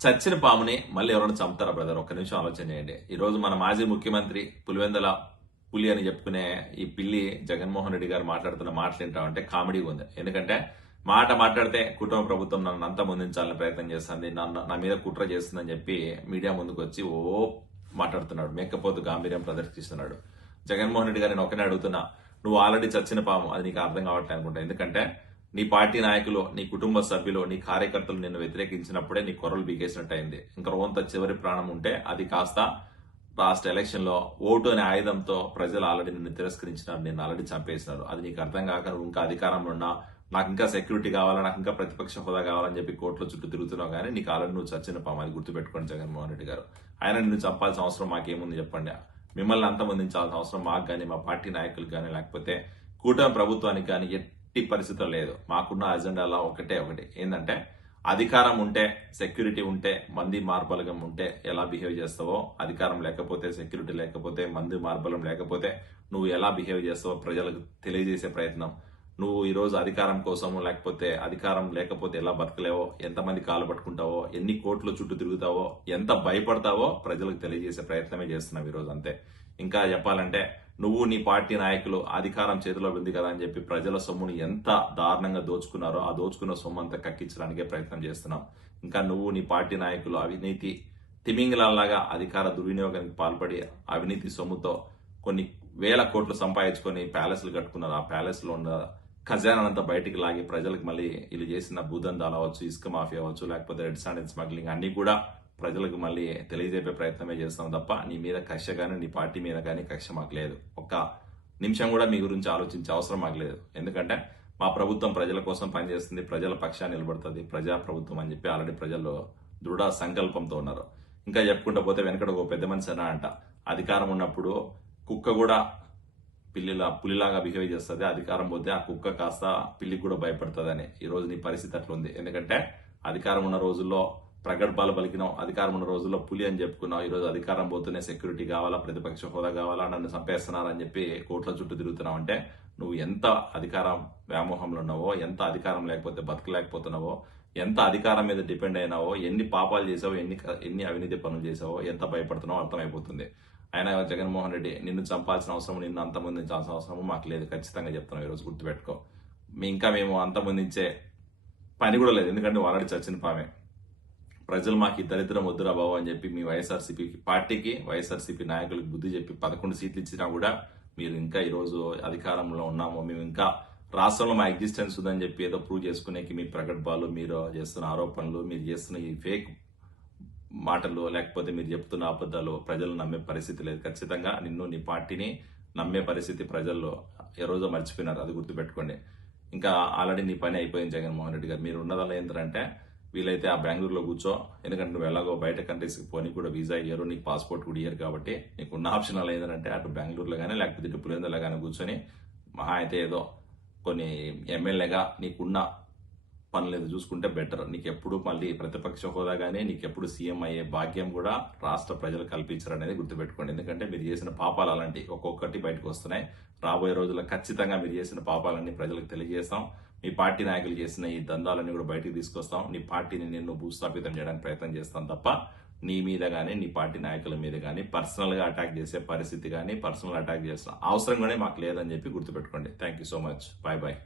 చచ్చిన పాముని మళ్ళీ ఎవరైనా చంపుతారా బ్రదర్ ఒక్క నిమిషం ఆలోచన చేయండి. ఈ రోజు మన మాజీ ముఖ్యమంత్రి పులివెందల పులి అని చెప్పుకునే ఈ పిల్లి జగన్మోహన్ రెడ్డి గారు మాట్లాడుతున్న మాటలు అంటే కామెడీగా ఉంది. ఎందుకంటే మాట మాట్లాడితే కుటుంబ ప్రభుత్వం నన్ను అంతా ముందించాలని ప్రయత్నం చేస్తుంది నన్ను నా మీద కుట్ర చేస్తుందని చెప్పి మీడియా ముందుకు వచ్చి ఓ మాట్లాడుతున్నాడు. మేకపోతు గాంభీర్యం ప్రదర్శిస్తున్నాడు. జగన్మోహన్ రెడ్డి గారు నేను ఒకనే అడుగుతున్నా నువ్వు ఆల్రెడీ చచ్చిన పాము అది నీకు అర్థం కావట్లేదు అనుకుంటా. ఎందుకంటే నీ పార్టీ నాయకులు నీ కుటుంబ సభ్యులు నీ కార్యకర్తలు నిన్ను వ్యతిరేకించినప్పుడే నీ కొరలు బీకేసినట్టు అయింది ఇంకా రోంత చివరి ప్రాణం ఉంటే అది కాస్త లాస్ట్ ఎలక్షన్లో ఓటు అనే ఆయుధంతో ప్రజలు ఆల్రెడీ నిన్ను తిరస్కరించినారు నిన్ను ఆల్రెడీ చంపేసినారు. అది నీకు అర్థం కాక నువ్వు ఇంకా అధికారంలో ఉన్నా నాకు ఇంకా సెక్యూరిటీ కావాలా నాకు ఇంకా ప్రతిపక్ష హోదా కావాలని చెప్పి కోర్టులో చుట్టూ తిరుగుతున్నావు కానీ నీకు ఆల్రెడీ నువ్వు చచ్చిన పాము అది గుర్తుపెట్టుకోండి జగన్మోహన్ రెడ్డి గారు. ఆయన నిన్ను చంపాల్సిన అవసరం మాకేముంది చెప్పండి. మిమ్మల్ని అంతమందించాల్సిన అవసరం మాకు కానీ మా పార్టీ నాయకులకు కానీ లేకపోతే కూటమి ప్రభుత్వానికి కానీ ఎట్టి పరిస్థితుల్లో లేదు. మాకున్న అజెండాలో ఒకటే ఒకటి. ఏంటంటే అధికారం ఉంటే సెక్యూరిటీ ఉంటే మంది మార్బలగం ఉంటే ఎలా బిహేవ్ చేస్తావో అధికారం లేకపోతే సెక్యూరిటీ లేకపోతే మంది మార్బలం లేకపోతే నువ్వు ఎలా బిహేవ్ చేస్తావో ప్రజలకు తెలియజేసే ప్రయత్నం. నువ్వు ఈరోజు అధికారం కోసము లేకపోతే అధికారం లేకపోతే ఎలా బతకలేవో ఎంతమంది కాలు పట్టుకుంటావో ఎన్ని కోట్లు చుట్టూ తిరుగుతావో ఎంత భయపడతావో ప్రజలకు తెలియజేసే ప్రయత్నమే చేస్తున్నావు ఈరోజు అంతే. ఇంకా చెప్పాలంటే నువ్వు నీ పార్టీ నాయకులు అధికారం చేతిలో ఉంది కదా అని చెప్పి ప్రజల సొమ్ముని ఎంత దారుణంగా దోచుకున్నారో ఆ దోచుకున్న సొమ్ము అంతా కక్కించడానికే ప్రయత్నం చేస్తున్నాం. ఇంకా నువ్వు నీ పార్టీ నాయకులు అవినీతి తిమింగిలాల్లాగా అధికార దుర్వినియోగానికి పాల్పడి అవినీతి సొమ్ముతో కొన్ని వేల కోట్లు సంపాదించుకొని ప్యాలెస్లు కట్టుకున్నారు. ఆ ప్యాలెస్లో ఉన్న ఖజానంతా బయటికి లాగి ప్రజలకు మళ్ళీ వీళ్ళు చేసిన భూదందాలు అవ్వచ్చు ఇసుక మాఫియా అవ్వచ్చు లేకపోతే రెడ్ సాండ్ స్మగ్లింగ్ అన్ని కూడా ప్రజలకు మళ్ళీ తెలియజేపే ప్రయత్నమే చేస్తాం తప్ప నీ మీద కక్ష కానీ నీ పార్టీ మీద కానీ కక్ష మాకు లేదు. ఒక్క నిమిషం కూడా మీ గురించి ఆలోచించే అవసరం మాకు లేదు. ఎందుకంటే మా ప్రభుత్వం ప్రజల కోసం పనిచేస్తుంది ప్రజల పక్షాన్ని నిలబడుతుంది ప్రజా ప్రభుత్వం అని చెప్పి ఆల్రెడీ ప్రజలు దృఢ సంకల్పంతో ఉన్నారు. ఇంకా చెప్పుకుంటూ పోతే వెనకడ ఒక పెద్ద మనిషి అనా అంట. అధికారం ఉన్నప్పుడు కుక్క కూడా పిల్లిలా పులిలాగా బిహేవ్ చేస్తుంది. అధికారం పోతే ఆ కుక్క కాస్త పిల్లికి కూడా భయపడుతుందని. ఈ రోజు నీ పరిస్థితి అట్లుంది. ఎందుకంటే అధికారం ఉన్న రోజుల్లో ప్రగడ్భాలు పలికినావు అధికారం ఉన్న రోజుల్లో పులి అని చెప్పుకున్నావు ఈరోజు అధికారం పోతూనే సెక్యూరిటీ కావాలా ప్రతిపక్ష హోదా కావాలా నన్ను చంపేస్తున్నారని చెప్పి కోట్ల చుట్టూ తిరుగుతున్నావు అంటే నువ్వు ఎంత అధికారం వ్యామోహంలో ఉన్నావో ఎంత అధికారం లేకపోతే బతకలేకపోతున్నావో ఎంత అధికారం మీద డిపెండ్ అయినావో ఎన్ని పాపాలు చేసావో ఎన్ని ఎన్ని అవినీతి పనులు చేసావో ఎంత భయపడుతున్నావో అర్థమైపోతుంది. ఆయన జగన్మోహన్ రెడ్డి నిన్ను చంపాల్సిన అవసరం నిన్ను అంతమొందించాల్సిన అవసరం మాకు లేదు ఖచ్చితంగా చెప్తున్నాం ఈరోజు గుర్తుపెట్టుకో. మీ ఇంకా మేము అంతమొందించే పని కూడా లేదు ఎందుకంటే నువ్వు ఆల్రెడీ చచ్చిన పామే ప్రజలు మాకు ఈ దరిద్రం వద్దురా బాబు అని చెప్పి మీ వైఎస్ఆర్సీపీకి పార్టీకి వైఎస్ఆర్సీపీ నాయకులకు బుద్ధి చెప్పి పదకొండు సీట్లు ఇచ్చినా కూడా మీరు ఇంకా ఈరోజు అధికారంలో ఉన్నాము. మేము ఇంకా రాష్ట్రంలో మా ఎగ్జిస్టెన్స్ ఉందని చెప్పి ఏదో ప్రూవ్ చేసుకునేకి మీ ప్రగల్భాలు మీరు చేస్తున్న ఆరోపణలు మీరు చేస్తున్న ఈ ఫేక్ మాటలు లేకపోతే మీరు చెప్తున్న అబద్ధాలు ప్రజలు నమ్మే పరిస్థితి లేదు. ఖచ్చితంగా నిన్ను నీ పార్టీని నమ్మే పరిస్థితి ప్రజల్లో ఏ రోజో మర్చిపోయినారు అది గుర్తుపెట్టుకోండి. ఇంకా ఆల్రెడీ నీ పని అయిపోయింది జగన్మోహన్ రెడ్డి గారు. మీరు ఉన్నదల్లా ఏంటంటే వీలైతే ఆ బెంగళూరులో కూర్చో. ఎందుకంటే నువ్వు ఎలాగో బయట కంట్రీస్కి పోనీ కూడా వీసా ఇయ్యరు నీకు పాస్పోర్ట్ కూడా ఇయ్యరు కాబట్టి నీకు ఉన్న ఆప్షన్ అలా ఏంటంటే అటు బెంగళూరులో కానీ లేకపోతే ఇటు పులివెందులో కానీ కూర్చొని మహా అయితే ఏదో కొన్ని ఎమ్మెల్యేగా నీకున్న పనులు ఏదో చూసుకుంటే బెటర్ నీకు ఎప్పుడు మళ్ళీ ప్రతిపక్ష హోదా కానీ నీకు ఎప్పుడు సీఎం అయ్యే భాగ్యం కూడా రాష్ట్ర ప్రజలు కల్పించరు అనేది గుర్తుపెట్టుకోండి. ఎందుకంటే మీరు చేసిన పాపాలు అలాంటి ఒక్కొక్కటి బయటకు వస్తున్నాయి. రాబోయే రోజుల్లో ఖచ్చితంగా మీరు చేసిన పాపాలన్నీ ప్రజలకు తెలియజేస్తాం. నీ పార్టీ నాయకులు చేసిన ఈ దందాలన్నీ కూడా బయటకు తీసుకొస్తాం. నీ పార్టీని నిన్ను భూస్థాపితం చేయడానికి ప్రయత్నం చేస్తాం తప్ప నీ మీద కానీ నీ పార్టీ నాయకుల మీద కానీ పర్సనల్గా అటాక్ చేసే పరిస్థితి కానీ పర్సనల్ అటాక్ చేసిన అవసరం కూడా మాకు లేదని చెప్పి గుర్తుపెట్టుకోండి. Thank you so much. Bye bye